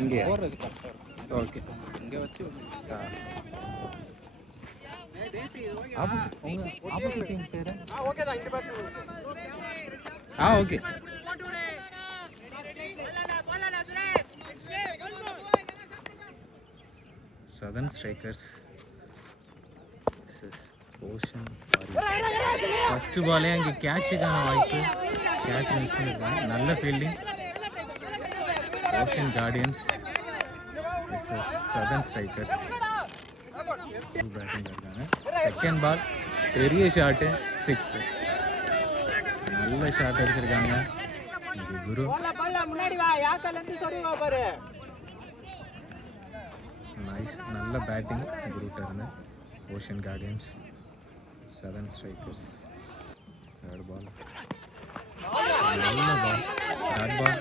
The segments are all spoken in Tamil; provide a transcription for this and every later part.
இங்கே ஓகே இங்கே வச்சு ஆப்போசிட் டீம் பேர் okay southern strikers ocean first பாலே அங்கே கேட்சுக்கான வாய்ப்பு, கேட்ச் மிஸ் பண்ணிருக்காங்க. நல்ல fielding ocean guardians versus southern strikers. Batting இருக்காங்க. செகண்ட் பால் பெரிய ஷாட்டு 6. நல்ல ஷாட் அடிச்சிருக்காங்க குரு. நைஸ், நல்ல பேட்டிங் குருட்ட இருந்து. Ocean Guardians Southern Strikers. Third ball நல்ல ball, dot ball.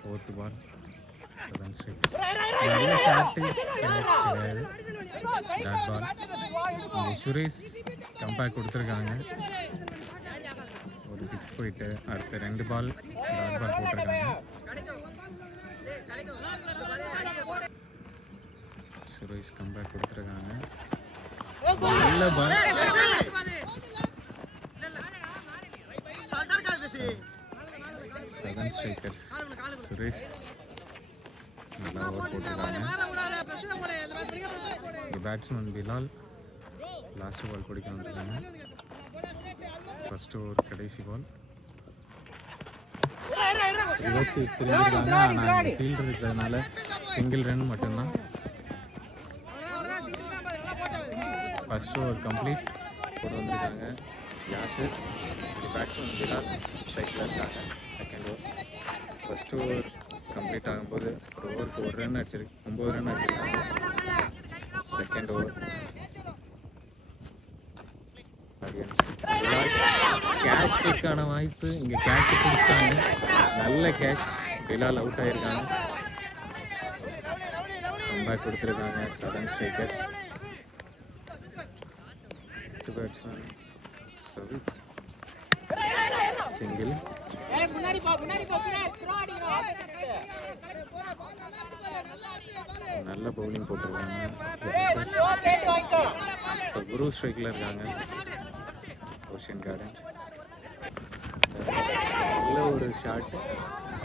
Fourth ball Southern Strikers. நல்ல ஷாட்டு கிடையாது, டாட் பால். சுரேஷ் கம்பேக் கொடுத்துருக்காங்க. ஒரு 6 போயிட்டு அடுத்த 2 பால் டாட் பால் போட்டிருக்காங்க. சுரேஷ் கம்பேக் கொடுத்துருக்காங்க. நல்ல பால், சதர்ன் ஸ்ட்ரைக்கர்ஸ். சுரேஷ் நல்லா ஓவர் போட்டிருக்காங்க. பேட்ஸ்மேன் பிலால் லாஸ்ட் பால் பிடிக்க வந்திருக்காங்க. ஃபர்ஸ்ட் ஓவர் கடைசி பால். ரிவர்ஸ் திரும்பிருக்காங்க. ஆனால் ஃபீல்டர் இருக்கிறதுனால சிங்கிள் ரன் மட்டும்தான். ஃபர்ஸ்ட் ஓவர் கம்ப்ளீட் போட்டு வந்திருக்காங்க யாசிர். பேட்ஸ்மேன் பிலால் ஸ்ட்ரைக்கில் இருக்காங்க. Second over first over complete ஆகும்போது ஒரு ஓவருக்கு 1 ரன் அடிச்சிருக்கு, 9 ரன் அடிச்சிருக்காங்க. செகண்ட் ஓவர் கேட்சுக்கான வாய்ப்பு, இங்கே கேட்ச் பிடிச்சிட்டாங்க. நல்ல கேட்ச், பிலால் அவுட் ஆகிருக்காங்க. கம்பேக் கொடுத்துருக்காங்க Southern Strikers. Batsman Savith single. நல்ல பவுலிங் போட்டிருக்காங்க. குரு ஸ்ட்ரைக்கில் இருக்காங்க ஓஷன் கார்டன்ஸ். நல்ல ஒரு ஷாட்,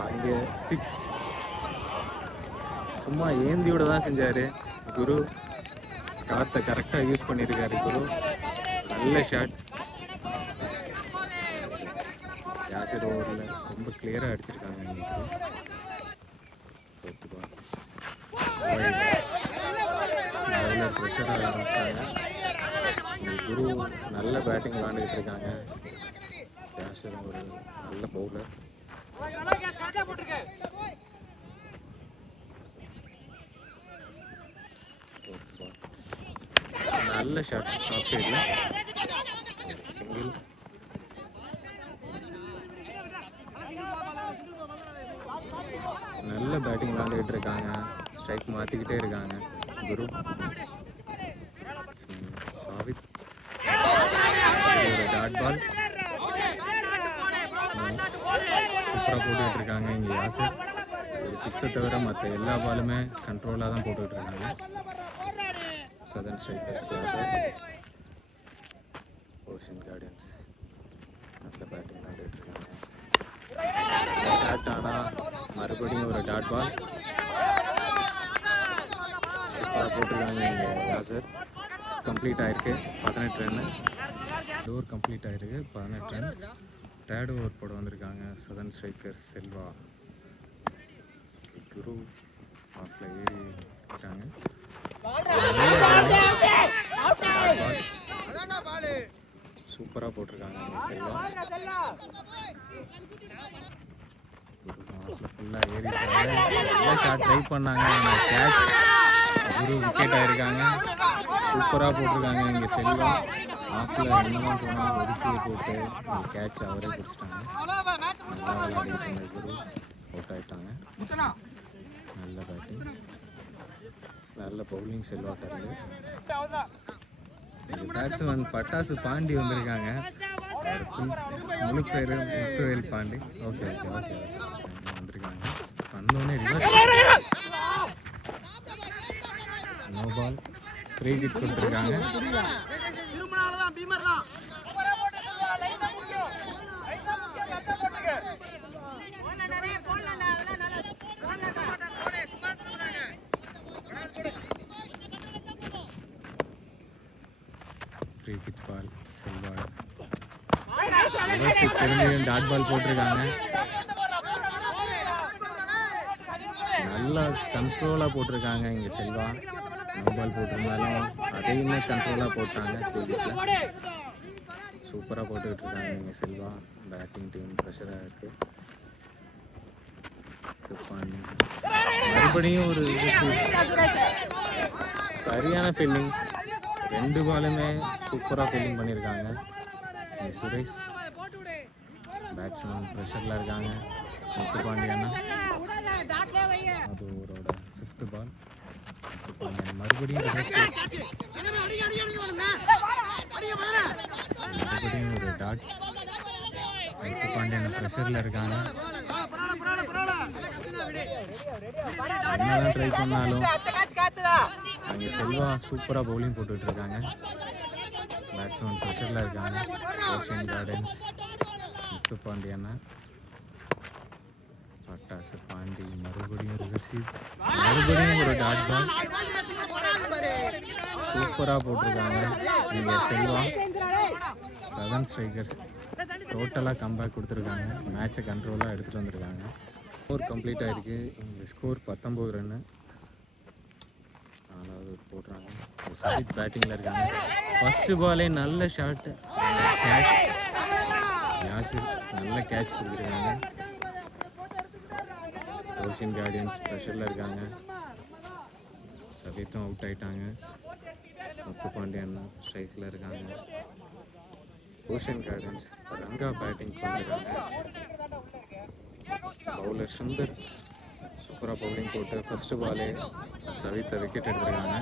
அங்கே 6. சும்மா ஏந்தியோட தான் செஞ்சார் குரு. காற்றை கரெக்டாக யூஸ் பண்ணியிருக்காரு குரு. நல்ல ஷாட். யாசிர் ஓவரில் ரொம்ப கிளியராக அடிச்சிருக்காங்க இன்னைக்கு. ப்ரெஷராக ஆரம்பிச்சிட்டாங்க. குரு நல்ல பேட்டிங் விளாண்டுக்கிட்டு இருக்காங்க. யாசிர் ஒரு நல்ல பவுலர். நல்ல ஷாட் ஆஃப் சைடில் சிங்கிள். நல்ல பேட்டிங் விளாண்டுக்கிட்டு இருக்காங்க. ஸ்ட்ரைக் மாற்றிக்கிட்டே இருக்காங்க குரு. சாவித் ஒரு டாட் பால் சூப்பராக போட்டுக்கிட்டு இருக்காங்க. இங்கே யாசிர் ஒரு 6 தவிர மற்ற எல்லா பாலுமே கண்ட்ரோலாக தான் போட்டுக்கிட்டு இருக்காங்க. Southern strikers Yasir. Ocean guardians நல்ல பேட்டிங் விளையாடிட்டு இருக்காங்க. ஷாட் ஆனால் மறுபடியும் ஒரு டாட் பால் சூப்பராக போட்டிருக்காங்க. இங்கே யாசிர் கம்ப்ளீட் ஆகிருக்கு 18 ரன்னு. ஓவர் கம்ப்ளீட் ஆகிருக்கு 18 ரன். தேர்ட் ஓவர் போட வந்திருக்காங்க சதர்ன் ஸ்ட்ரைக்கர்ஸ் செல்வா. குரு ஆஃப்ல ஏறி இருக்காங்க. சூப்பராக போட்டிருக்காங்க செல்வா. ஆஃப்ல ஃபுல்லாக ஏறி நல்லா ஷாட் ட்ரை பண்ணாங்க. ஆனால் கேட்ச் ஒரு விக்கெட் ஆயிருக்காங்க. சூப்பராக போட்டிருக்காங்க இங்கே செல்வா. ஆஃபில் என்னதான் போனால் ஒதுக்கியை போட்டு ஒரு கேட்ச் அவரே பிடிச்சிட்டாங்க. நல்லா விளையாடிட்டு இருந்த குரு அவுட் ஆகிட்டாங்க. நல்ல பேட்டிங், நல்ல பவுலிங் செல்வா கரண்டு. பேட்ஸ்மேன் பட்டாசு பாண்டி வந்திருக்காங்க. முழு பேர் Muthuvel Pandi. Okay okay okay okay வந்திருக்காங்க. வந்தோடனே reverse no ball, free kick கொடுத்துருக்காங்க. Free kick ball Selva. திரும்பியும் டாட் பால் போட்டிருக்காங்க. நல்லா கண்ட்ரோலாக போட்டிருக்காங்க இங்கே செல்வா. நோ பால் போட்டிருந்தாலும் அதையுமே கண்ட்ரோலாக போட்டாங்க. சூப்பராக போட்டுக்கிட்டு இருக்காங்க இங்கே செல்வா. பேட்டிங் டீம் ப்ரெஷராக இருக்கு. மறுபடியும் ஒரு சரியான ஃபீல்டிங். 2 பாலுமே சூப்பராக ஃபீல்டிங் பண்ணியிருக்காங்க. சுரேஷ் பேட்ஸ்மேன் ப்ரெஷரில் இருக்காங்க. முத்துப்பாண்டி அண்ணா அது அவரோட 5th பால். மறுபடியும் ஒரு டாட். முத்துப்பாண்டி அண்ணா ப்ரெஷரில் இருக்காங்க. என்னதான் ட்ரை பண்ணாலும் அங்கே செல்வா சூப்பராக பவுலிங் போட்டுட்டு இருக்காங்க. பேட்ஸ்மேன் ப்ரெஷரில் இருக்காங்க. ஓஷன் கார்டன்ஸ் முத்துப்பாண்டி அண்ணா. பட்டாசு பாண்டி மறுபடியும் ரிவர்சிவ், மறுபடியும் ஒரு டாட் பால். சூப்பராக போட்டிருக்காங்க இங்கே செல்வா. 7 ஸ்ட்ரைக்கர்ஸ் டோட்டலாக கம்பேக் கொடுத்துருக்காங்க. மேட்சை கண்ட்ரோலாக எடுத்துகிட்டு வந்திருக்காங்க. ஸ்கோர் கம்ப்ளீட் ஆகிருக்கு. இங்கே ஸ்கோர் 19 ரன்னு. 4வது போடுறாங்க. சஜித் பேட்டிங்கில் இருக்காங்க. ஃபஸ்ட்டு பாலே நல்ல ஷாட், கேட்ச். யாசிர் நல்ல கேட்ச் கொடுத்துருக்காங்க. ஓஷன் கார்டியன்ஸ் ப்ரெஷரில் இருக்காங்க. சஜித்தும் அவுட் ஆகிட்டாங்க. முத்துப்பாண்டி அண்ணா ஸ்ட்ரைக்கில் இருக்காங்க. ஓஷன் கார்டன்ஸ் ரங்கா பேட்டிங் பண்ணிருக்காங்க. பவுலர் சுந்தர் சூப்பராக பவுலிங் போட்டு ஃபர்ஸ்ட் பாலே சவித்தை விக்கெட் எடுத்துருக்காங்க.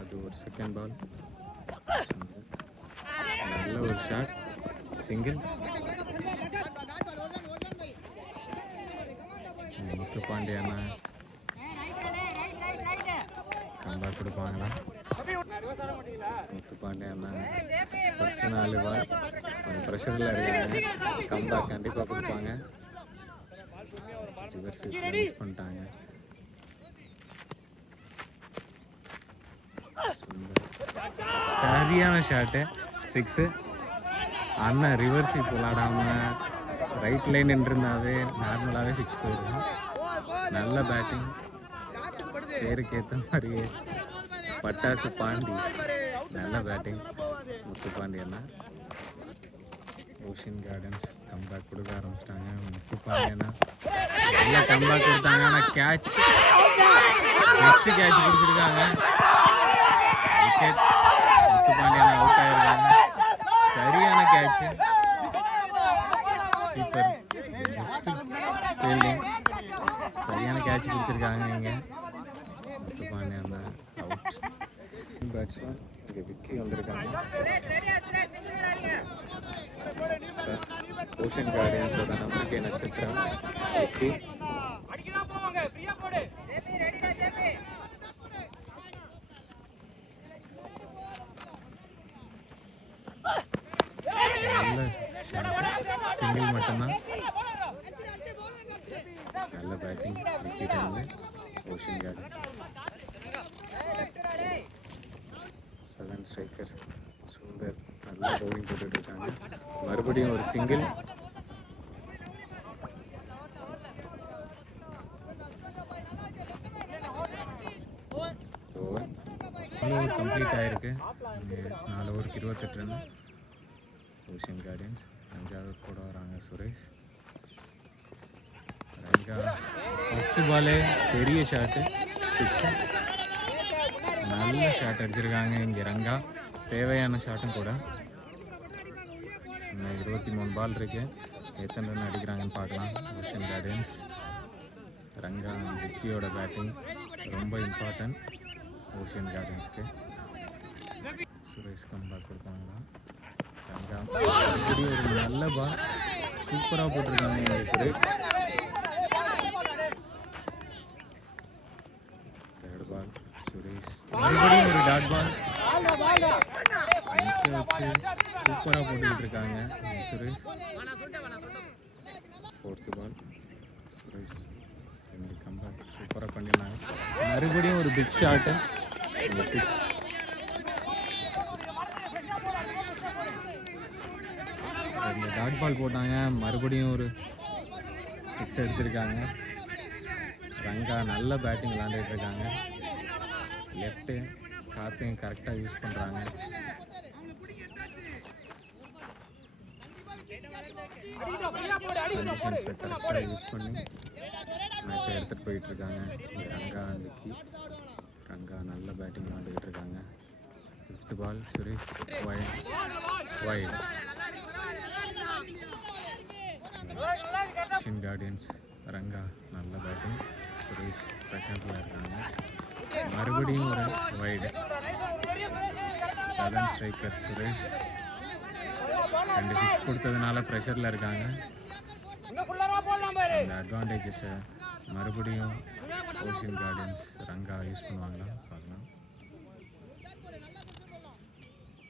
அது ஒரு செகண்ட் பால் நல்ல ஒரு ஷாட், சிங்கிள். முத்துப்பாண்டி அண்ணா கம்பேக் கொடுப்பாங்களா? முத்துப்பாண்டி அண்ணா ஃபர்ஸ்ட் 4 பால் கொஞ்சம் ப்ரெஷரில் இருக்காங்க. கம்பேக் கண்டிப்பாக கொடுப்பாங்க. ரிவர்ஸ் மிஸ் பண்ணிட்டாங்க. சரியான ஷாட்டு, 6. அண்ணன் ரிவர்ஸ் இப்போ விளாடாம ரைட் லைன் நின்றுருந்தாவே நார்மலாகவே 6 போயிருக்கும். நல்ல பேட்டிங், பேருக்கு ஏற்ற மாதிரியே பட்டாசு பாண்டி நல்ல பேட்டிங். முத்துப்பாண்டி அண்ணா. ஓஷன் கார்டன்ஸ் கம்பேக் கொடுக்க ஆரம்பிச்சிட்டாங்க. முத்துப்பாண்டி அண்ணா நல்லா கம்பேக் கொடுத்தாங்க. ஆனால் கேட்ச், பெஸ்ட் கேட்ச் பிடிச்சிருக்காங்க. விக்கெட். முத்துப்பாண்டி அண்ணா அவுட் ஆகிருக்காங்க. சரியான கேட்ச், கீப்பர் பெஸ்ட் ஃபீல்டிங். சரியான கேட்ச் பிடிச்சிருக்காங்க இங்கே. முத்துப்பாண்டி அண்ணா அவுட். பேட்ஸ்மேன் இங்கே விக்கி வந்திருக்காங்க. சார் ஓஷன் கார்டியன்ஸோட நம்பிக்கை நட்சத்திரம் விக்கி. நல்ல சிங்கிள் மட்டும்தான். நல்ல பேட்டிங் விக்கெட் வந்து ஓஷன் கார்டன். 7 ஸ்ட்ரைக்கர்ஸ் சுந்தர் நல்லா பவுலிங் போட்டுட்டு இருக்காங்க. மறுபடியும் ஒரு சிங்கிள். ஓவர் கம்ப்ளீட் ஆகிருக்கு. 4 ஓவருக்கு 28 ரன். ஓஷன் கார்டியன்ஸ் 5வது போட வராங்க சுரேஷ். ரங்கா ஃபஸ்ட்டு பாலே பெரிய ஷாட்டு 6. நல்ல ஷாட் அடிச்சிருக்காங்க இங்கே ரங்கா. தேவையான ஷாட்டும் கூட. இன்னும் 23 பால் இருக்கு. எத்தனை ரன் அடிக்கிறாங்கன்னு பார்க்கலாம். ஓஷன் கார்டியன்ஸ் ரங்கா விக்கியோட பேட்டிங் ரொம்ப இம்பார்ட்டன்ட் ஓஷன் கார்டியன்ஸ்க்கு. சுரேஷ் கம்பேக் கொடுத்தாங்களா? ரங்கா இப்படி ஒரு நல்ல பால் சூப்பராக போட்டிருக்காங்க இங்கே சுரேஷ். தேர்ட் பால் சுரேஷ் மறுபடியும் ஒரு டாட் பால் வச்சு சூப்பராக போட்டுக்கிட்டு இருக்காங்க சுரேஷ். ஃபோர்த்து பால் சுரேஷ் ரெண்டு கம்பேக் சூப்பராக பண்ணிருந்தாங்க. மறுபடியும் ஒரு பிக் ஷாட்டு 6. ரெண்டு டாட் பால் போட்டாங்க, மறுபடியும் ஒரு 6 அடிச்சிருக்காங்க. ரங்கா நல்ல பேட்டிங் விளாண்டுட்டு இருக்காங்க. லெஃப்ட்டு காற்றையும் கரெக்டாக யூஸ் பண்ணுறாங்க. கண்டிஷன்ஸை கரெக்டாக யூஸ் பண்ணி மேட்சை எடுத்துகிட்டு போயிட்டுருக்காங்க ரங்கா விக்கி. ரங்கா நல்ல பேட்டிங் விளாண்டுக்கிட்டு இருக்காங்க. 5th ball Suresh wide. Ocean Guardians Ranga நல்ல பேட்டிங். சுரேஷ் ப்ரெஷரில் இருக்காங்க. மறுபடியும் ஒரு வைடு. 7 ஸ்ட்ரைக்கர் சுரேஷ் 2 6 கொடுத்ததுனால ப்ரெஷரில் இருக்காங்க. அந்த அட்வான்டேஜஸை மறுபடியும் ஓஷன் கார்டியன்ஸ் ரங்கா யூஸ் பண்ணுவாங்களா பார்க்கலாம்.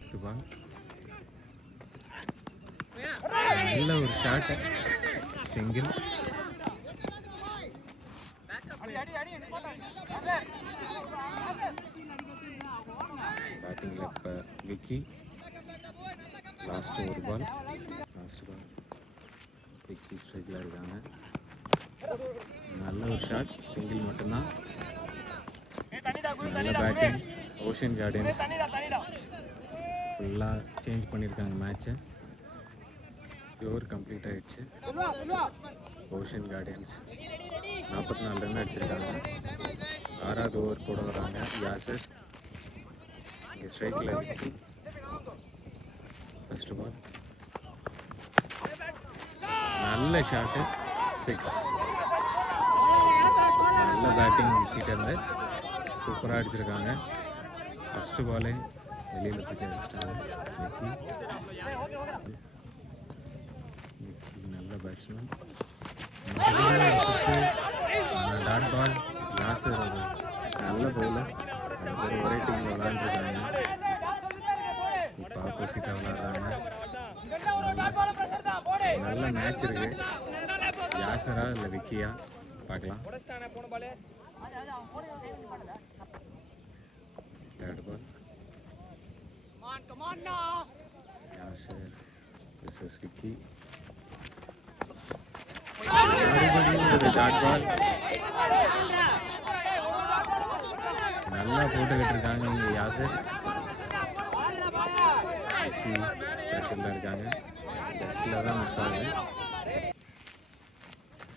5th பால் நல்ல ஒரு ஷாட் சிங்கிள். பேட்டிங்கில் இப்போ விக்கி. லாஸ்ட் பால் விக்கி ஸ்ட்ரைக்கில் இருக்காங்க. நல்ல ஒரு ஷாட் சிங்கிள் மட்டும்தான். நல்ல பேட்டிங் ஓஷன் கார்டியன்ஸ் ஃபுல்லாக சேஞ்ச் பண்ணியிருக்காங்க மேட்சை. ஓவர் கம்ப்ளீட் ஆகிடுச்சு. ஓஷன் கார்டியன்ஸ் 44 ரன் அடிச்சிருக்காங்க. 6வது ஓவர் போட வராங்க யாசர். இங்கே ஸ்ட்ரைக்கில் விக்கி. ஃபஸ்ட்டு பால் நல்ல ஷாட்டு 6. நல்ல பேட்டிங் விக்கிட்ட இருந்து சூப்பராக அடிச்சிருக்காங்க. ஃபஸ்ட்டு பாலே வெளியில் தூக்கி அடிச்சிட்டாங்க விக்கி. நல்ல பேட்ஸ்மேன். டாட் பால் யாசர் ஒரு நல்ல பவுலர். ஒரே டீமில் விளாண்டுருக்காங்க. இப்போ ஆப்போசிட்டாக விளாட்றாங்க. நல்ல மேட்ச் இருக்கு. யாசரா இல்லை விக்கியா பார்க்கலாம். Third ball Yasar versus Vicky. மறுபடியும் ஒரு டாட் பால் நல்லா போட்டுக்கிட்டு இருக்காங்க இங்கே யாசர். விக்கி ப்ரெஷரில் இருக்காங்க. ஜஸ்டில் தான் மிஸ் ஆகுது.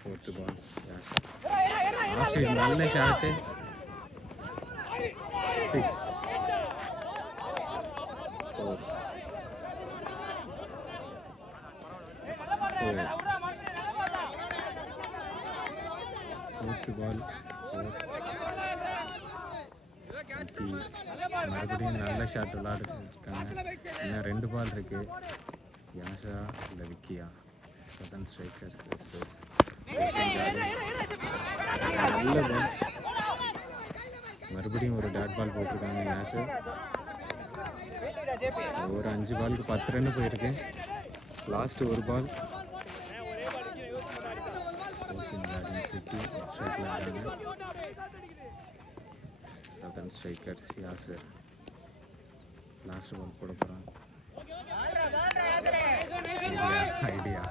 4th ball Yasar off side நல்ல ஷாட்டு 6. 4th பால் மறுபடியும் நல்ல ஷாட் விளாடுருக்காங்க. இன்னும் 2 பால் இருக்கு. யாஷா இல்லை விக்கியா? 7 ஸ்ட்ரைக்கர்ஸ் நல்ல பால். மறுபடியும் ஒரு டாட் பால் போட்டிருக்காங்க யாஷா. ஒரு 5 பாலுக்கு 10 ரன் போயிருக்கு. லாஸ்ட் ஒரு ball. Southern Strikers Yasar last ball போட போகிறாங்க. ஐடியா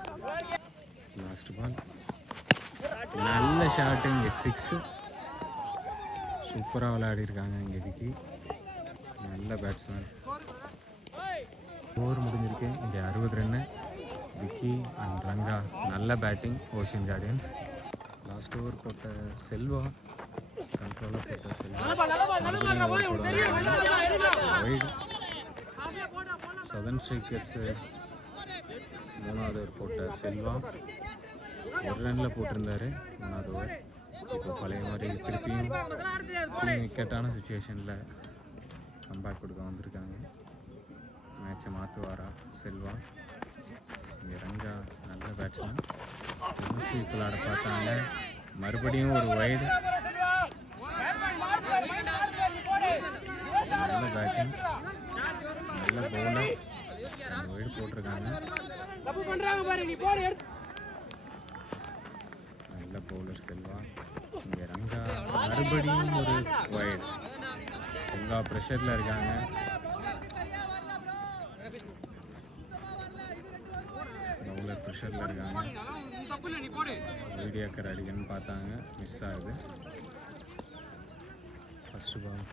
லாஸ்ட் பால் நல்ல ஷாட்டு. இங்கே 6 சூப்பராக விளையாடிருக்காங்க இங்கே விக்கி. நல்ல பேட்ஸ்மேன். ஓவர் முடிஞ்சிருக்கு. இங்கே 60 ரன்னு. விக்கி அண்ட் ரங்கா நல்ல batting ocean guardians. Last first over போட்ட செல்வா கண்ட்ரோலாக போட்ட செல்வா வைடு. சதன் ஸ்ட்ரைக்கர்ஸ் மூணாவது ஓவர் போட்ட செல்வா ஒரு ரனில் போட்டிருந்தாரு மூணாவது ஓவர். இப்போ பழைய மாதிரி திருப்பியும் விக்கெட்டான சுச்சுவேஷனில் கம்பேக் கொடுக்க வந்திருக்காங்க. மேட்சை மாற்றுவாரா செல்வா? இங்கே ரங்கா நல்ல பேட்ஸ்மேன், ஸ்வீப் விளாட பார்த்தாங்க. மறுபடியும் ஒரு வைடு. நல்ல பேட்டிங், நல்ல பவுலர், வைடு போட்டிருக்காங்க. நல்ல பவுலர் செல்வா. இங்கே ரங்கா மறுபடியும் ஒரு வைடு. செல்வா ப்ரெஷரில் இருக்காங்க. பவுலர் ப்ரெஷரில் இருக்காங்க. வீடியோக்கர் அடிக்கன்னு பார்த்தாங்க, மிஸ் ஆகுது. ஃபர்ஸ்ட் பால்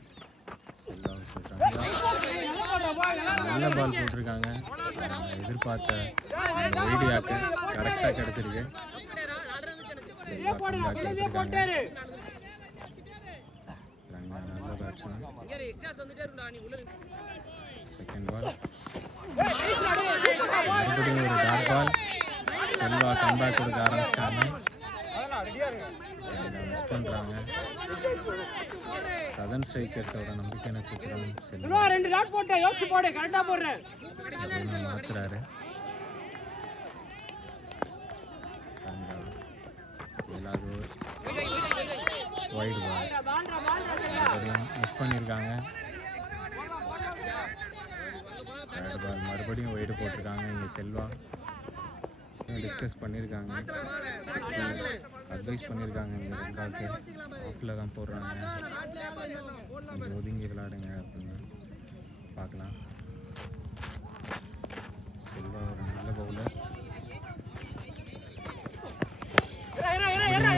செல்வா ரங்கா நல்ல பால் போட்டிருக்காங்க. எதிர்பார்த்த வீடியோக்கு கரெக்டாக கிடச்சிருக்கு. செல்வா கம்பேக் எடுத்திருக்காங்க. ரங்கா நல்ல பேட்ஸ்மேன். செகண்ட் பால் மறுபடியும் ஒரு டாட் பால். செல்வா கம்பேக் கொடுக்க ஆரம்பிச்சிட்டாங்க. மிஸ் பண்ணுறாங்க. சதன் ஸ்ட்ரைக்கர்ஸோட நம்பிக்கை நட்சத்திரம் செல்வா மாத்துறாரு. ரங்கா ஏழாவது வைடு பால் மிஸ் பண்ணியிருக்காங்க. தேர்ட் பால் மறுபடியும் வைடு போட்டிருக்காங்க. இங்கே செல்வா டிஸ்கஸ் பண்ணியிருக்காங்க, அட்வைஸ் பண்ணியிருக்காங்க. இங்கே ரங்காவுக்கு ஆஃபில் தான் போடுறாங்க, இங்கே ஒதுங்கி விளையாடுங்க அப்படின்னு பார்க்கலாம். செல்வா ஒரு நல்ல பவுலர்,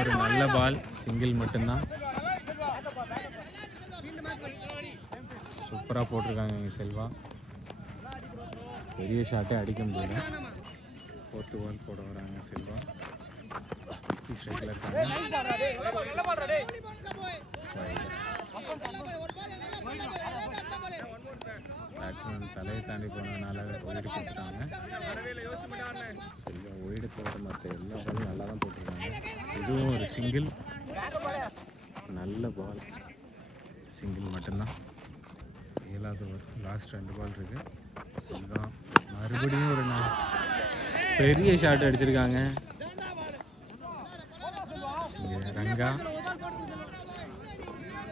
ஒரு நல்ல பால், சிங்கிள் மட்டும்தான். சூப்பராக போட்டிருக்காங்க இங்கே செல்வா. பெரிய ஷாட்டே அடிக்க முடியல. ஃபோர்த்து பால் போட வராங்க செல்வா. ஸ்ட்ரைக்கில் இருக்காங்க. பேட்ஸ்மேன் தலையை தாண்டி போனதுனால ஒயிடு கொடுத்துட்டாங்க. செல்வா ஒயிடு போட மற்ற எல்லா பாலும் நல்லா தான் போட்டிருக்காங்க. இதுவும் ஒரு சிங்கிள், நல்ல பால், சிங்கிள் மட்டும்தான். ஏழாவது ஓவர், லாஸ்ட் 2 பால் இருக்கு. செல்வா மறுபடியும் ஒரு பெரிய ஷாட் அடிச்சிருக்காங்க. இங்கே ரங்கா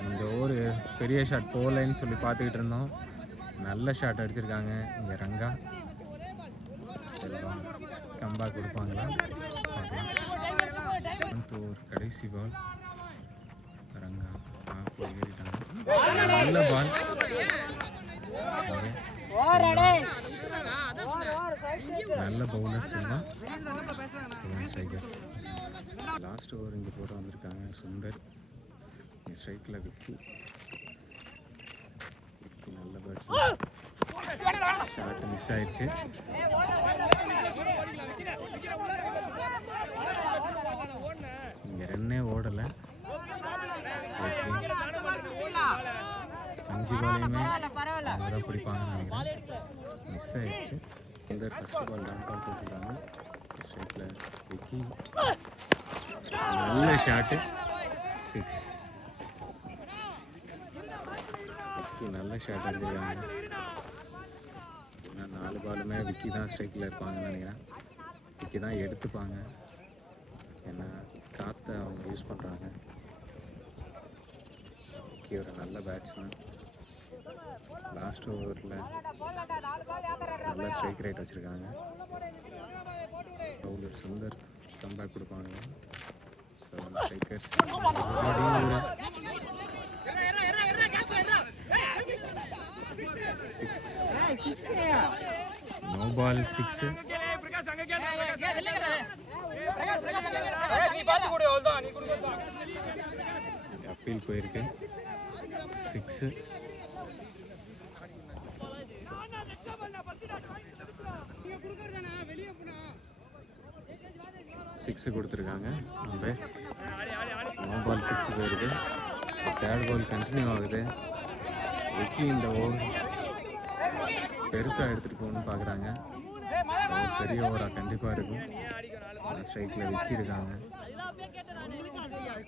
இந்த ஒரு பெரிய ஷாட் போகலைன்னு சொல்லி பார்த்துக்கிட்டு இருந்தோம். நல்ல ஷாட் அடிச்சிருக்காங்க இங்கே ரங்கா. செல்வா கம்பேக் கொடுப்பாங்களா பார்க்கலாம். ஒரு கடைசி பால், ரங்கா ஆஃப்ல ஏறிட்டாங்க. நல்ல பால், நல்ல bowler Selva. Strikers last over இங்கே போட வந்திருக்காங்க. சுந்தர் ஸ்ட்ரைக்கில் விக்கி நல்ல பேட்ஸ்மேன். ஷாட் மிஸ் ஆயிடுச்சு. இங்கே ரன்னே ஓடலை. 5 பாலையுமே அவங்க தான் பிடிப்பாங்கன்னு நினைக்கிறேன். மிஸ் ஆயிடுச்சு. இந்த ஃபர்ஸ்ட் பால் டாட் பால் போட்டிருக்காங்க. ஸ்ட்ரைக்கில் விக்கி நல்ல ஷாட்டு, 6. விக்கி நல்ல ஷாட் அடிச்சிருக்காங்க. இன்னும் 4 பாலுமே விக்கி தான் ஸ்ட்ரைக்கில் இருப்பாங்கன்னு நினைக்கிறேன். விக்கி தான் எடுத்துப்பாங்க, ஏன்னா காற்றை அவங்க யூஸ் பண்ணுறாங்க. விக்கி ஒரு நல்ல பேட்ஸ்மேன். லாஸ்ட் ஓவரில் நல்ல ஸ்ட்ரைக் ரேட் வச்சுருக்காங்க. பவுலர் சுந்தர் கம்பேக் கொடுப்பாங்க. 7 ஸ்ட்ரைக்கர்ஸ். No ball, 6. அப்பீல் போயிருக்கு, 6. 6 கொடுத்துருக்காங்க. நம்ம நோ பால் 6 போயிருக்கு. தேர்ட் பால் கண்டினியூ ஆகுது. விக்கி இந்த ஓவர் பெருசாக எடுத்துகிட்டு போகணும்னு பார்க்குறாங்க. பெரிய ஓவராக கண்டிப்பாக இருக்கும். ஸ்ட்ரைக்கில் விக்கி இருக்காங்க.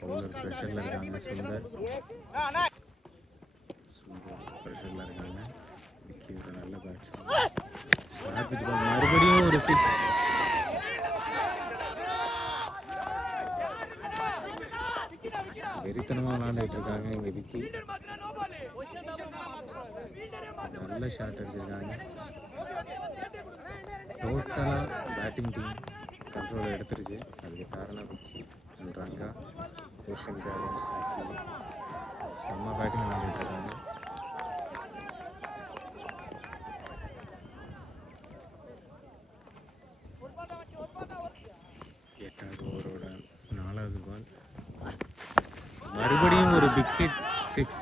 பவுலர் ப்ரெஷரில் இருக்காங்க. சுந்தர் ப்ரெஷரில் இருக்காங்க. விக்கி ஒரு நல்ல பேட்ஸ்மேன். ஷார்ட் பிட்ச் பால் மறுபடியும் ஒரு 6. வெறித்தனமாக விளாண்டுட்டு இருக்காங்க இங்கே விக்கி. நல்ல ஷாட் அடிச்சிருக்காங்க. டோட்டலாக பேட்டிங் டீம் கண்ட்ரோல் எடுத்துருச்சு. அதுக்கு காரணம் Vicky and Ranga. Ocean gardens Vicky செம்ம பேட்டிங் விளாண்டுட்டு இருக்காங்க. எட்டாவது ஓவரோட 4வது பால் மறுபடியும் ஒரு பிக் ஹிட் 6.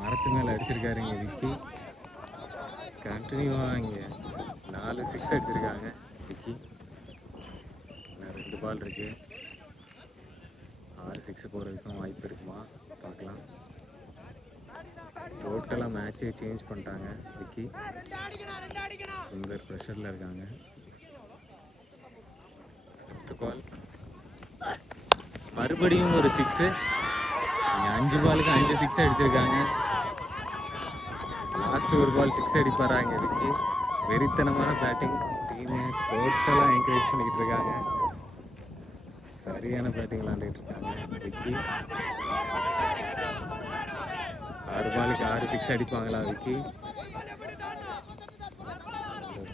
மரத்து மேலே அடிச்சிருக்காரு இங்கே விக்கி. கண்டினியூவாக இங்கே 4 6 அடிச்சிருக்காங்க விக்கி. 2 பால் இருக்கு. 6 6 போகிறதுக்கும் வாய்ப்பு இருக்குமா பார்க்கலாம். டோட்டலாக மேட்சே சேஞ்ச் பண்ணிட்டாங்க விக்கி. சுந்தர் ப்ரெஷரில் இருக்காங்க. 5th பால் மறுபடியும் ஒரு 6. 5 பாலுக்கு 5 6 அடிச்சிருக்காங்க. லாஸ்ட் ஒரு பால் 6 அடிப்பாராங்க விக்கி. வெறித்தனமான பேட்டிங். டீமே டோட்டலாக என்கரேஜ் பண்ணிக்கிட்டு இருக்காங்க. சரியான பேட்டிங் விளாண்டுட்டு இருக்காங்க விக்கி. 6 பாலுக்கு 6 6 அடிப்பாங்களா விக்கி?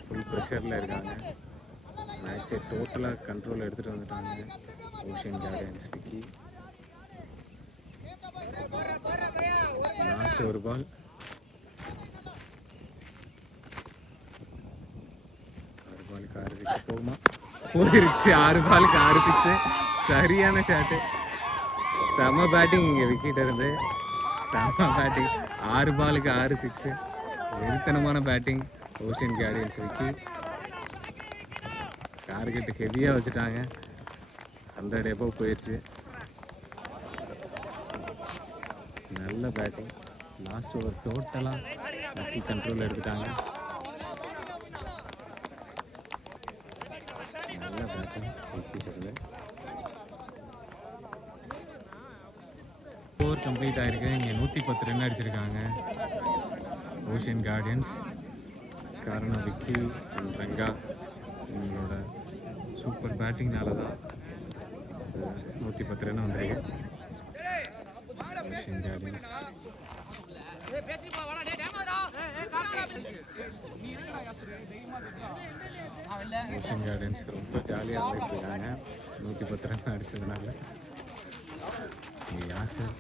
ஃபுல் ப்ரெஷரில் இருக்காங்க. மேட்சை டோட்டலாக கண்ட்ரோல் எடுத்துகிட்டு வந்துட்டாங்க ஓஷன் கார்டன்ஸ் விக்கி. லாஸ்ட் ஒரு பால். 6 பாலுக்கு 6 6 போகுமா? போயிருச்சு. 6 பாலுக்கு 6 6. சரியான ஷாட்டு. செம பேட்டிங் இங்கே விக்கிட்ட இருந்து. செம பேட்டிங். 6 பாலுக்கு 6 6. வெறித்தனமான batting ocean gardens Vicky. Target ஹெவியாக வச்சுட்டாங்க. 100 எபோவ் போயிடுச்சு. நல்ல பேட்டிங். லாஸ்ட் ஓவர் டோட்டலாக விக்கி கண்ட்ரோல் எடுத்துட்டாங்க. நல்ல பேட்டிங் விக்கிட்டு. ஓவர் கம்ப்ளீட் ஆகிருக்கு. இங்கே 110 ரன் அடிச்சிருக்காங்க ஓஷன் கார்டன்ஸ். காரணம் விக்கி அண்ட் ரங்கா இவங்களோட சூப்பர் பேட்டிங்னால தான் 110 ரன் வந்திருக்கு ஓஷன் கார்டன்ஸ். ஓஷன் கார்டன்ஸ் ரொம்ப ஜாலியாக இருந்துட்டு இருக்காங்க 110 ரன் அடிச்சதுனால. யாசர்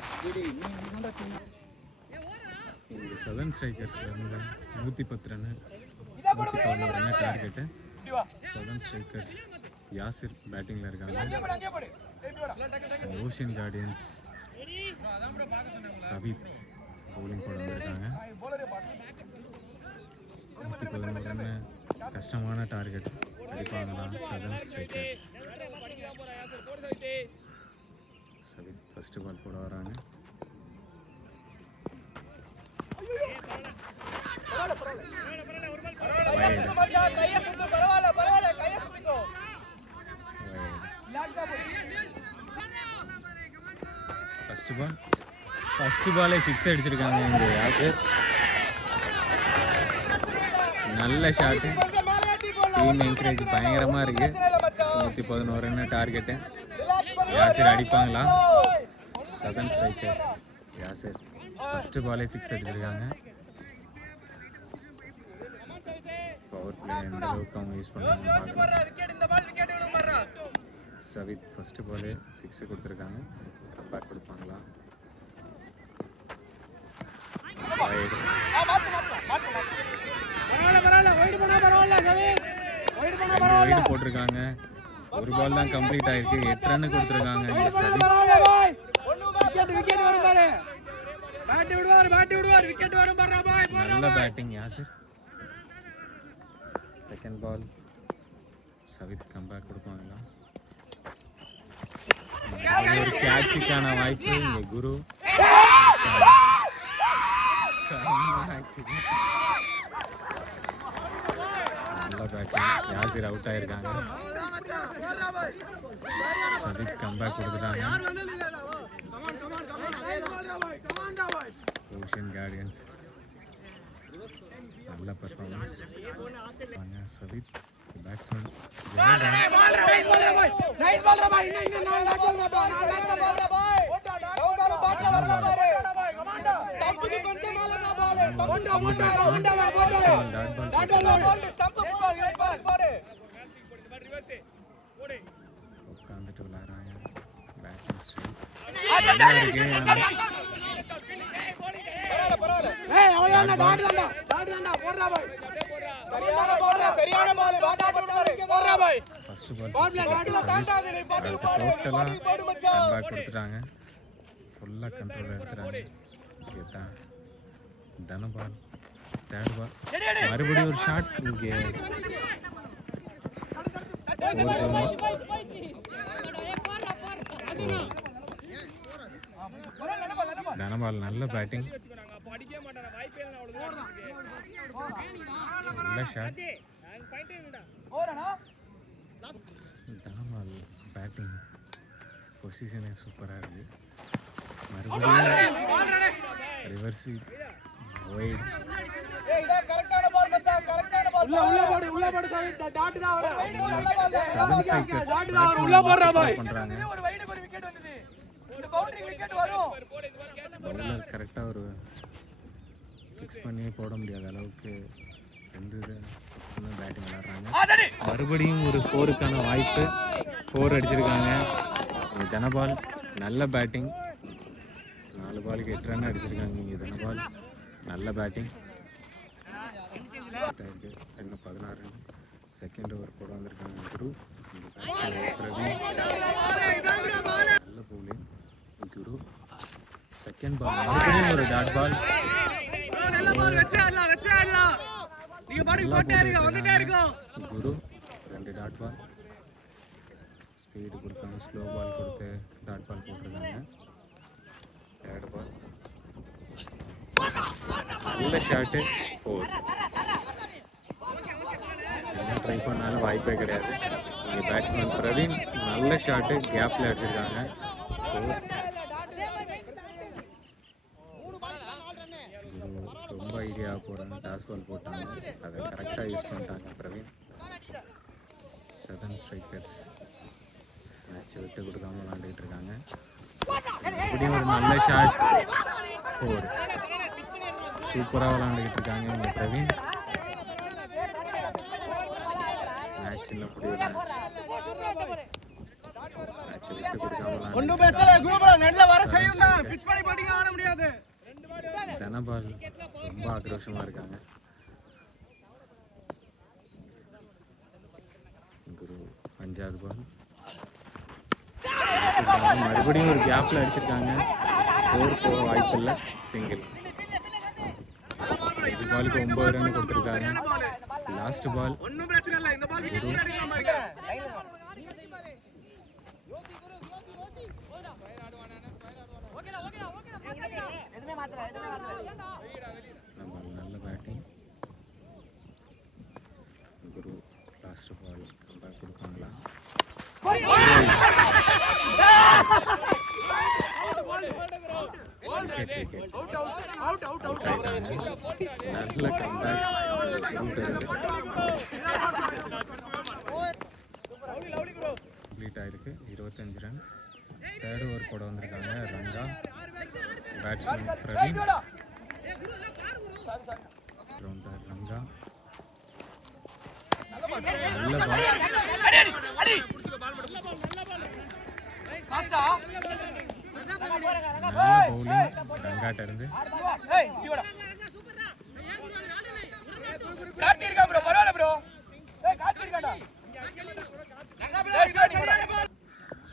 இந்த சதர்ன் ஸ்ட்ரைக்கர்ஸில் இருந்து 110 run 111 run target. Southern strikers Yasir பேட்டிங்கில் இருக்காங்க. ஓஷன் கார்டியன்ஸ் சவித் பவுலிங் போட வந்திருக்காங்க. 111 ரன்னு கஷ்டமான டார்கெட் அடிப்பாங்களா Southern Strikers. Savith first ball போட வராங்க. ஃபர்ஸ்ட் பாலே 6 அடிச்சிருக்காங்க இங்கே யாசர். நல்ல ஷாட்டு. டீம் என்கரேஜ் பயங்கரமாக இருக்கு. 111 ரன்னு டார்கெட்டு. யாசர் அடிப்பாங்களா? சதர்ன் ஸ்ட்ரைக்கர்ஸ் யாசர் ஃபர்ஸ்ட் பாலே 6 அடிச்சிருக்காங்க. பவர் பிளே எந்த அளவுக்கு அவங்க யூஸ் பண்ணுறாங்க பார்க்கலாம். சவித் ஃபர்ஸ்ட் பாலே 6 கொடுத்துருக்காங்க. கம்பேக் கொடுப்பாங்களா? போட்டிருக்காங்க. ஒரு பால் தான் கம்ப்ளீட் ஆயிருக்கு. 8 ரன் கொடுத்துருக்காங்க. நல்ல batting Yasar. Second ball Savith comeback கொடுப்பாங்களா? ஒரு கேட்சுக்கான வாய்ப்பு இங்கே குரு. நல்ல பேட்டிங். யாசிர் அவுட் ஆயிருக்காங்க. சவித் கம்பேக் கொடுத்துட்டாங்க. ஓஷன் கார்டியன்ஸ் நல்ல பெர்ஃபார்மன்ஸ். சவித் பேட்ஸ்மேன் உட்காந்துட்டு விளையாடுறாங்க. பேட்டிங் கொடுத்துட்டாங்க. ஃபுல்லாக கண்ட்ரோல் எடுத்துட்டாங்க. Dhanapal third ball. மறுபடியும் ஒரு ஷாட். இங்கே தனபால் நல்ல பேட்டிங். நல்ல ஷாட். தனபால் பேட்டிங் பொசிஷனே சூப்பராக இருக்கு. மறுபடியும் reverse sweep wide. Southern strikers பண்றாங்க. பவுலர் கரெக்டாக ஒரு ஃபிக்ஸ் பண்ணி போட முடியாத அளவுக்கு எந்த பேட்டிங் விளாட்றாங்க. மறுபடியும் ஒரு 4க்கான வாய்ப்பு. 4 அடிச்சிருக்காங்க. தனபால் நல்ல பேட்டிங். 4 பாலுக்கு 8 ரன் அடிச்சிருக்காங்க. இங்கே தனபால் நல்ல பேட்டிங். இன்னும் 16 ரன். செகண்ட் ஓவர் போட வந்திருக்காங்க குரு. பிரவீன் நல்ல பவுலிங். குரு செகண்ட் பால் மறுபடியும் ஒரு டாட் பால். குரு 2 டாட் பால். ஸ்பீடு கொடுத்தாங்க. ஸ்லோ பால் கொடுத்து டாட் பால் போட்டிருக்காங்க. தேர்ட் பால் நல்ல ஷாட்டு. 4. என்ன ட்ரை பண்ணாலும் வாய்ப்பே கிடையாது. இங்கே பேட்ஸ்மேன் பிரவீன் நல்ல ஷாட்டு கேப்பில் அடிச்சிருக்காங்க. 4. ரொம்ப ஐடியா போகிறாங்க. டாஸ் பால் போட்டாங்க. அதை கரெக்டாக யூஸ் பண்ணிட்டாங்க பிரவீன். சதன் ஸ்ட்ரைக்கர்ஸ் மேட்சை விட்டு கொடுக்காம விளாண்டுக்கிட்டு இருக்காங்க. இப்படியும் ஒரு நல்ல ஷாட். 4. சூப்பராக விளாண்டுக்கிட்டு இருக்காங்க இங்கே பிரவீன். மேட்ச் இன்னும் முடியல. மேட்சை விட்டு கொடுக்காம தனபால் ரொம்ப ஆக்ரோஷமாக இருக்காங்க. குரு 5வது பால். மறுபடியும் ஒரு கேப்ல அடிச்சிருக்காங்க. 4 போக வாய்ப்பு இல்லை. சிங்கிள். 5 பாலுக்கு 9 ரன் கொடுத்துருக்காங்க. Last ball. நல்ல batting. Guru last ball comeback கொடுப்பாங்களா? நல்ல கம்பேக். கம்ப்ளீட் ஆயிருக்கு. 25 ரன். தேர்ட் ஓவர் போட வந்திருக்காங்க ரங்கா. பேட்ஸ்மேன் பிரவீன். ரவுண்டர் ரங்கா நல்ல பால். நல்ல பவுலிங் ரங்காட்ட இருந்து.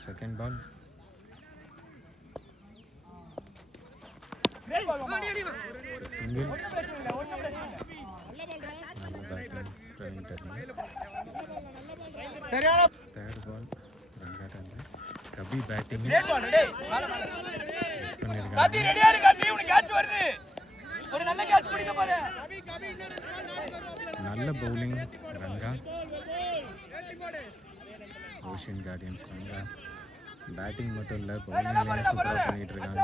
Second ball. சிங்கிள். நல்ல batting. Praveen turn. Third ball Ranga turn. Kabi batting miss பண்ணிருக்காங்க. நல்ல bowling Ranga. Ocean Guardians Ranga batting மட்டும் இல்லை, பவுலிங்லேயும் சூப்பராக பண்ணிகிட்டு இருக்காங்க.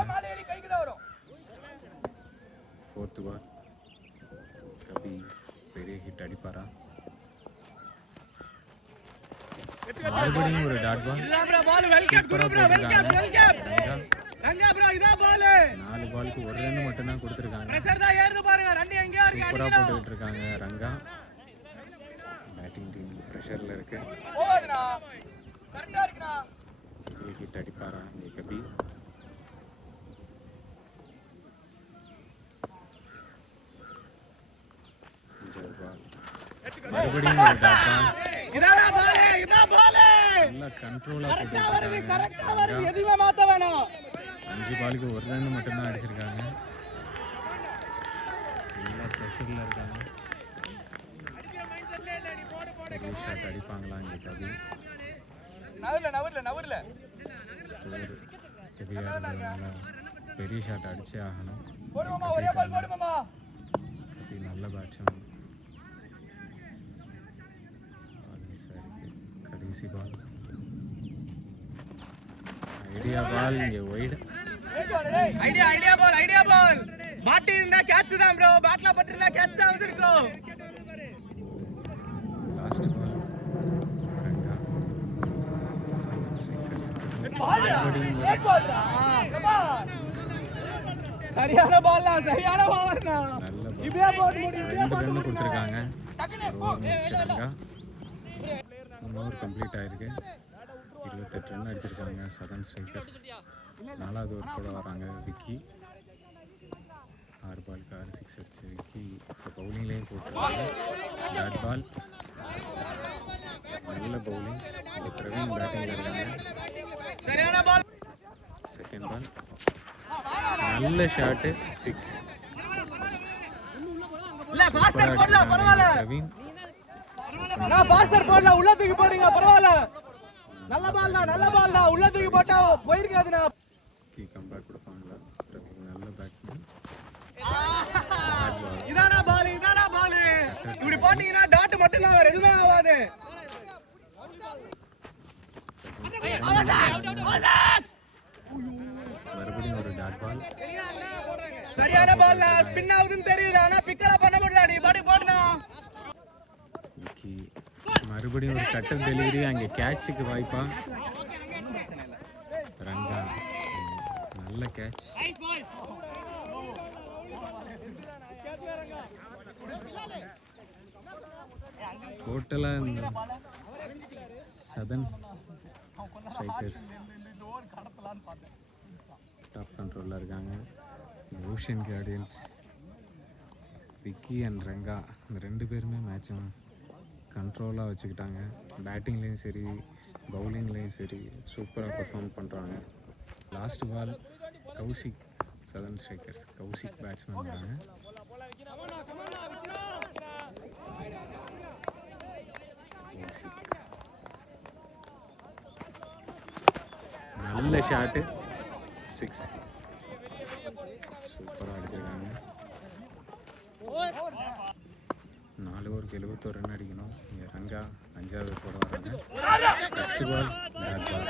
ஃபோர்த்து பால் கபி பெரிய ஹிட் அடிப்பாரா? மறுபடியும் ஒரு டாட் பால். சூப்பராக போட்டிருக்காங்க ரங்கா. 4 பாலுக்கு ஒரு ரன் மட்டும்தான் கொடுத்துருக்காங்க. சூப்பராக போட்டுக்கிட்டு இருக்காங்க ரங்கா. பேட்டிங் டீம் ப்ரெஷரில் இருக்கு. ஹிட் அடிப்பாரா இங்கே கபி? மறுபடியும் ஒரு டாட் பால். நல்லா கண்ட்ரோலா போட்டுருக்காங்க. 5 பாலுக்கு ஒரு ரன் மட்டும்தான் அடிச்சிருக்காங்க. நல்லா ப்ரெஷர்ல இருக்காங்க. பெரிய ஷாட் அடிப்பாங்களா இங்கே கபி? ஸ்கோர் ஹெவியாக இருந்ததுனால பெரிய ஷாட் அடிச்சே ஆகணும். கபி நல்ல பேட்ஸ்மேன். கடைசி பால் ஐடியா பால். இங்கே ஒய்டு. ஐடியா பால் மாட்டி இருந்தா கேட்ச் தான் ப்ரோ. பேட்ல பட்டிருந்தா கேட்ச் தான் வந்திருக்கும். Last ball Ranga. சரியான பால் தான், சரியான ஓவர் தான். இப்படியே போட் முடியும். 2 ரன் கொடுத்திருக்காங்க. ரங்கா ஓவர் கம்ப்ளீட் ஆயிருக்கு. 28 ரன் அடிச்சிருக்காங்க சதன் ஸ்ட்ரைக்கர்ஸ். 4வது ஓவர் போட வராங்க விக்கி. 6 பாலுக்கு 6 சிக்ஸ் அடிச்சு விக்கி இப்போ பவுலிங்லேயும் போட்டுருக்காங்க. Dot ball. நல்ல பவுலிங். இந்த பிரவீன் பேட்டிங்கில் இருக்காங்க. செகண்ட் பால் நல்ல ஷாட்டு 6. பிரவீன் உள்ள தூக்கி போடுங்க பரவாயில்ல. நல்ல பால் தான், நல்ல பால் தான். உள்ள தூக்கி போட்டா போயிருக்காதுண்ணா. கீ கம்பேக் கொடுப்பாங்களா? பிரவீன் நல்ல பேட்ஸ்மேன். இதானா பால், இதானா பால். இப்படி போட்டீங்கன்னா டாட் மட்டும் தான், வேற எதுவுமே ஆகாது. மறுபடியும் ஒரு டாட் பால். சரியான பால் தான். ஸ்பின் ஆகுதுன்னு தெரியுது, ஆனா பிக்கெல்லாம் பண்ண முடியல. நீ பாடி போடணும். விக்கி மறுபடியும் ஒரு கட்டர் டெலிவரி. அங்கே கேட்சுக்கு வாய்ப்பா? ரங்கா நல்ல கேட்ச். டோட்டலாக இந்த சதன் ஸ்ட்ரைக்கர்ஸ் டாப் கண்ட்ரோலில் இருக்காங்க. Ocean guardians Vicky and Ranga இந்த 2 பேருமே மேட்சும் கண்ட்ரோலாக வச்சுக்கிட்டாங்க. பேட்டிங்லேயும் சரி பவுலிங்லேயும் சரி சூப்பராக பர்ஃபார்ம் பண்ணுறாங்க. Last ball Kaushik southern strikers. Kaushik batsman இருக்காங்க. நல்ல ஷாட்டு 6. சூப்பராக அடிச்சிருக்காங்க. 4 ஓவருக்கு 71 ரன் அடிக்கணும். இங்கே ரங்கா 5வது போட வராங்க. ஃபர்ஸ்ட் பால் டாட் பால்.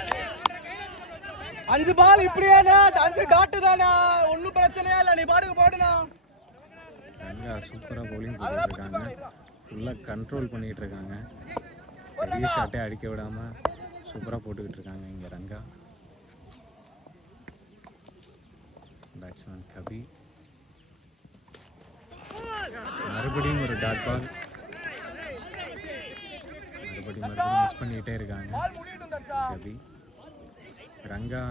5 பால் இப்படியே 5 டாட் தானா, ஒன்றும் பிரச்சனையே இல்லை. நீ பாடுக்கு போடுனா. ரங்கா சூப்பராக பவுலிங் போட்டுட்டு இருக்காங்க. ஃபுல்லாக கண்ட்ரோல் பண்ணிகிட்டு இருக்காங்க. பெரிய ஷாட்டே அடிக்க விடாமல் சூப்பராக போட்டுக்கிட்டு இருக்காங்க இங்கே ரங்கா. பேட்ஸ்மேன் கபி. மறுபடியும் ஒரு டாட் பால். மறுபடியும் மிஸ் பண்ணிக்கிட்டே இருக்காங்க கபி. ரங்கா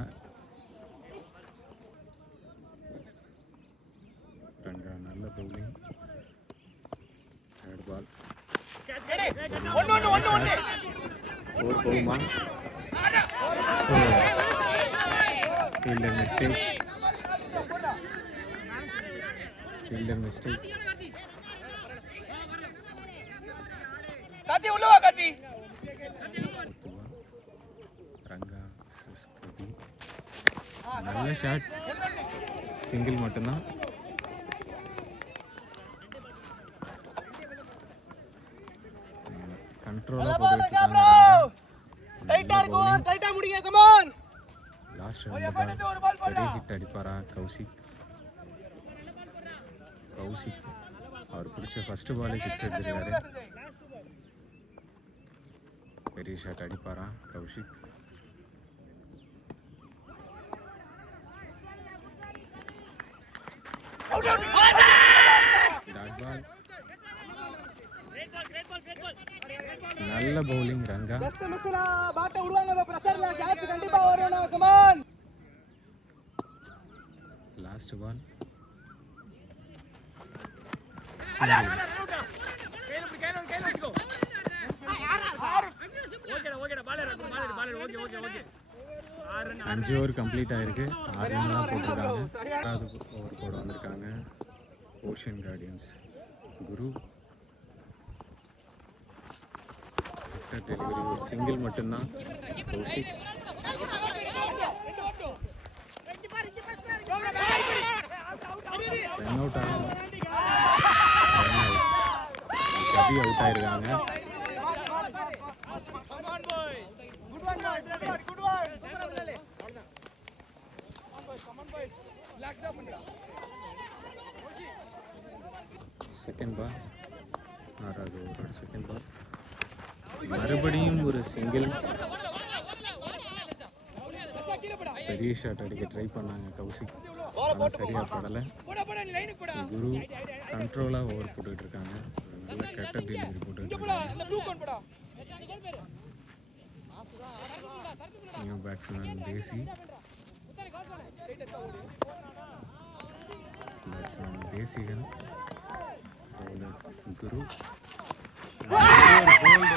நல்ல பவுலிங். தேர்ட் பால் 4 போகுமா? Fielder mistake. ரங்கா கபி நல்ல ஷாட், சிங்கிள் மட்டும்தான். கண்ட்ரோலா போட்டுருக்காங்க. லாஸ்ட் ரெண்டு பால் பெரிய ஹிட் அடிப்பாரா கௌசிக். அவர் பிடிச்ச ஃபர்ஸ்ட் பாலே 6 அடிச்சிருக்காரு. பெரிய ஷாட் அடிப்பாரா கௌஷிக். நல்ல பவுலிங் ரங்கா. லாஸ்ட் பால் அஞ்சு ஓவர் கம்ப்ளீட் ஆயிருக்கு. 6 ரன் தான் போட்டிருக்காங்க. 6வது ஓவர் போட வந்திருக்காங்க ஓஷன் கார்டியன்ஸ். குரு டெலிவரி ஒரு சிங்கிள் மட்டும்தான். கௌஷிக் ரன் அவுட் ஆகும். கபி அவுட் ஆயிருக்காங்க. செகண்ட் பால் 6வது ஓவரோட செகண்ட் பால் மறுபடியும் ஒரு சிங்கிள். பெரிய ஷாட் அடிக்க ட்ரை பண்ணாங்க கௌஷிக், ஆனால் சரியா படலை. குரு கண்ட்ரோலா ஓவர் போட்டுக்கிட்டு இருக்காங்க. நல்ல கட்ட டெலிவரி போட்டுக்கிட்டு இருக்காங்க. நியூ பேட்ஸ்மேன் தேசிகன் குரு கோல்டு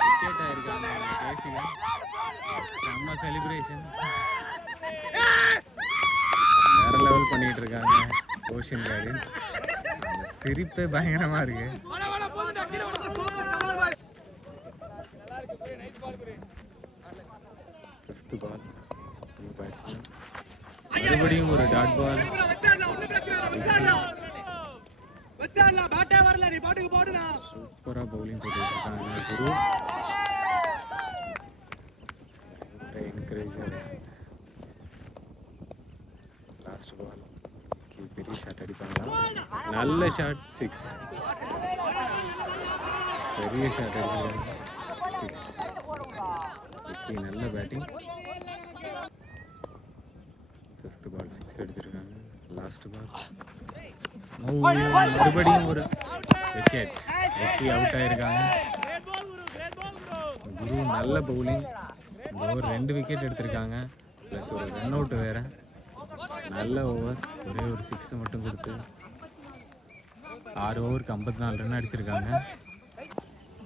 விக்கெட் ஆயிருக்காங்க. தேசிகன் செம்ம செலிப்ரேஷன், வேற லெவல் பண்ணிட்டு இருக்காங்க ஓஷன் கார்டியன்ஸ். சிரிப்பே பயங்கரமா இருக்கு. 5th பால் நியூ பேட்ஸ்மேன் மறுபடியும் ஒரு டாட் பால். சூப்பரா பவுலிங் போட்டுட்டு இருக்காங்க குரு. என்கரேஜ். லாஸ்ட் பால் பெரிய ஷாட் அடிப்பாங்க. நல்ல ஷாட் 6. பெரிய ஷாட் அடிப்பாங்க 6. நல்ல பேட்டிங். 5th பால் 6 அடிச்சிருக்காங்க. லாஸ்ட் பால் மறுபடியும் ஒரு விக்கெட். அவுட் ஆயிருக்காங்க. குரு நல்ல பவுலிங். இந்த ஓவர் 2 விக்கெட் எடுத்திருக்காங்க, ப்ளஸ் ஒரு ரன் அவுட் வேற. நல்ல ஓவர், ஒரே ஒரு 6 மட்டும் கொடுத்து 6 ஓவருக்கு 54 ரன் அடிச்சிருக்காங்க.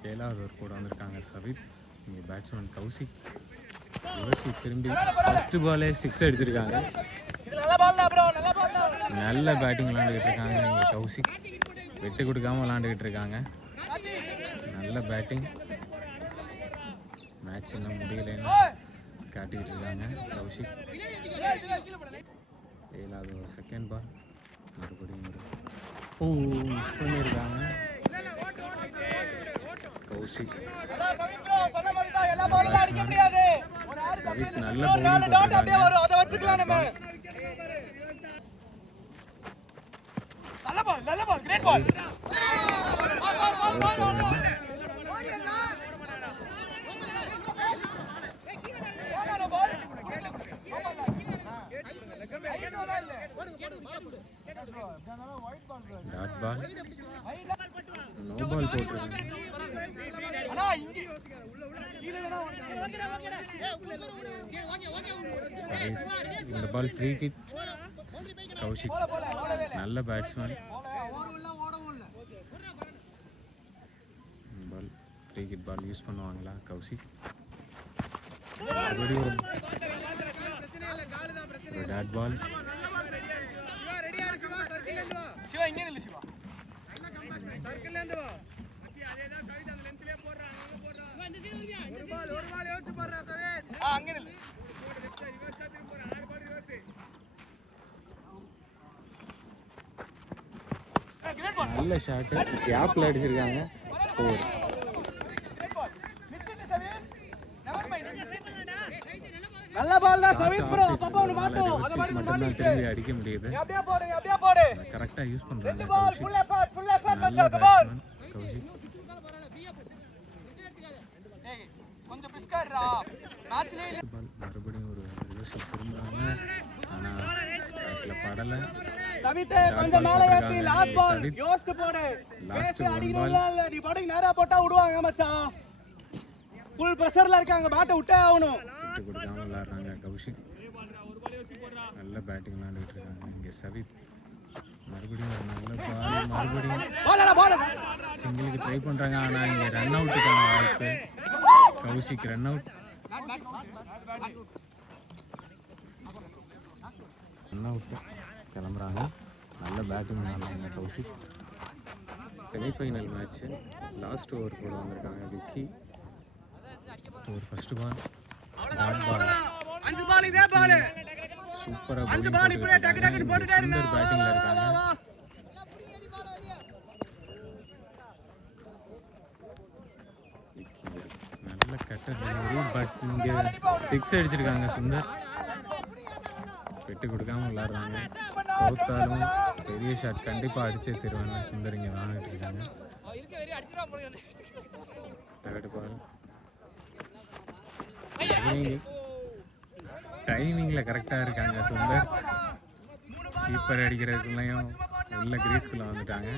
7வது ஓவர் போட வந்திருக்காங்க சவித். இங்கே பேட்ஸ்மேன் கௌஷிக். திரும்பி ஃபர்ஸ்ட் பாலே 6 அடிச்சிருக்காங்க. நல்ல பேட்டிங் விளாண்டுக்கிட்டு இருக்காங்க இங்கே கௌஷிக். விட்டு கொடுக்காம விளாண்டுக்கிட்டு இருக்காங்க. நல்ல பேட்டிங். மேட்ச் இன்னும் முடியலைன்னு காட்டிக்கிட்டு இருக்காங்க கௌஷிக். 7வது ஒரு செகண்ட் பால் மறுபடியும் மிஸ் பண்ணியிருக்காங்க கௌஷிக். சவித் நல்ல பவுலிங் போட்டிருக்காங்க. டாட் பால், நோ பால் போட்டிருக்காங்க. இந்த பால் ஃப்ரீ கிக். கௌஷிக் நல்ல batsman. Ball free kick ball use பண்ணுவாங்களா கௌஷிக்? ஒரு டாட் பால். அங்கே நில்லு. நல்ல ஷாட்டு, கேப்பில் அடிச்சிருக்காங்க. 4. நல்ல பால் தான் சவித் ப்ரோ. பாப்பா ஒன்னு மாட்டோ. அத மாதிரி மட்டும்தான் திரும்பி அடிக்க முடியுது. அப்படியே போடுங்க, அப்படியே போடு. கரெக்டாக யூஸ் பண்ணுறாங்க பால் ஃபுல் எஃபர்ட் நல்ல மச்சான் பால். பேட்ஸ்மேன் கௌஷிக். ஏய் கொஞ்சம் பிஸ்கட்ரா. மேட்ச்ல இல்ல. பால் மறுபடியும் ஒரு ரிவர்சல் திரும்புறாங்க. ஆனால் பேட்டில் படலை. சவித் கொஞ்சம் மேல ஏத்தி லாஸ்ட் பால் யோஸ்ட் போடு. லாஸ்ட் அடிக்கணும்ல இல்ல. நீ பாட்டுக்கு நேரா போட்டா விடுவாங்க மச்சான். ஃபுல் பிரஷர்ல இருக்காங்க. பேட்டை விட்டே ஆகணும். விட்டு கொடுக்காம விளையாடுறாங்க கௌஷிக். நல்ல பேட்டிங் விளையாண்டுட்டு இருக்காங்க இங்கே சவித். மறுபடியும் ஒரு நல்ல பால். மறுபடியும் சிங்கிளுக்கு ட்ரை பண்ணுறாங்க. ஆனால் இங்கே ரன் அவுட்டுக்கான வாய்ப்பு. Kaushik run out. Run out கிளம்புறாங்க. நல்ல பேட்டிங் விளையாடுறாங்க Kaushik. Semi-final match last over கூட வந்திருக்காங்க விக்கி. ஒரு ஃபர்ஸ்ட் பால் டாட் பால். 5 பால் இதே பால். சூப்பரா 5 பால் இப்படியே டக்கு டக்கு போட்டுட்டாரு. சுந்தர் பேட்டிங்ல இருக்காங்க. நல்ல கட்டர் டெலிவரி. பட் இங்க 6 அடிச்சிருக்காங்க சுந்தர். விட்டு கொடுக்காம விளையாடுறாங்க. தோத்தாலும் பெரிய ஷாட் கண்டிப்பா அடிச்சே தருவாங்க. சுந்தர் இங்க விளையாண்டுட்டு இருக்காங்க. Third ball. டைமிங்ல கரெக்டா இருக்காங்க சுந்தர். கீப்பர் அடிக்கிறதுக்குள்ளேயும் உள்ள கிரீஸ்குள்ள வந்துட்டாங்க.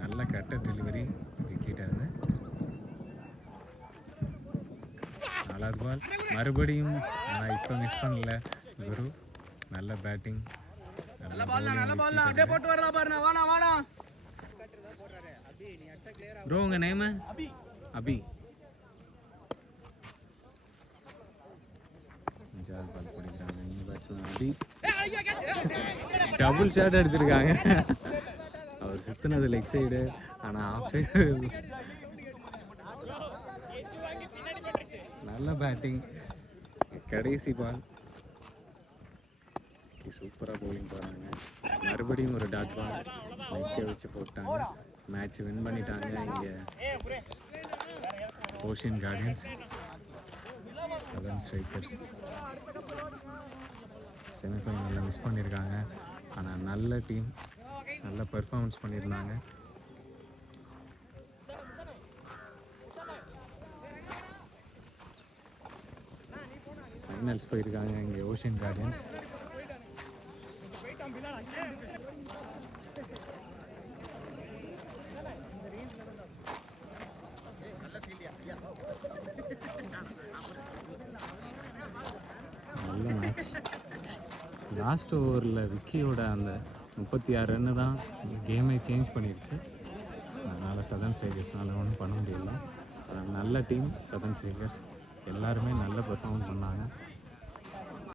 நல்ல கட்டர் டெலிவரி விக்கெட். அது 4வது பால் மறுபடியும். ஆனால் இப்போ மிஸ் பண்ணல குரு. நல்ல பேட்டிங். நல்ல பால் அப்படியே போட்டு வரலாம் பாருங்க. வாடா வாடா ப்ரோ. உங்க நேம்? அபி. 5வது பால் பிடிக்கிறாங்க. இந்த பேட்ஸ்மேன் அபி டபுள் ஷாட் அடிச்சிருக்காங்க. அவர் சுத்தினது லெக் சைடு. ஆனால் ஆஃப் சைடு. நல்ல பேட்டிங். கடைசி பால். சூப்பராக பவுலிங் போகிறாங்க. மறுபடியும் ஒரு டாட் பால் நிற்க வச்சு போட்டாங்க. மேட்ச் வின் பண்ணிட்டாங்க இங்கே ஓஷன் கார்டியன்ஸ். 7 ஸ்ட்ரைக்கர்ஸ் செமிஃபைனலில் மிஸ் பண்ணியிருக்காங்க. ஆனால் நல்ல டீம், நல்ல பெர்ஃபார்மன்ஸ் பண்ணியிருந்தாங்க. ஃபைனல்ஸ் போயிருக்காங்க இங்கே ஓஷன் கார்டியன்ஸ். நல்ல மேட்ச். லாஸ்ட் ஓவரில் விக்கியோட அந்த 36 ரன்னு தான் கேமை சேஞ்ச் பண்ணிடுச்சு. அதனால் சதன் ஸ்ட்ரைக்கர்ஸ்னால ஒன்றும் பண்ண முடியல. நல்ல டீம் சதன் ஸ்ட்ரைக்கர்ஸ். எல்லாருமே நல்ல பெர்ஃபார்மன்ஸ் பண்ணாங்க.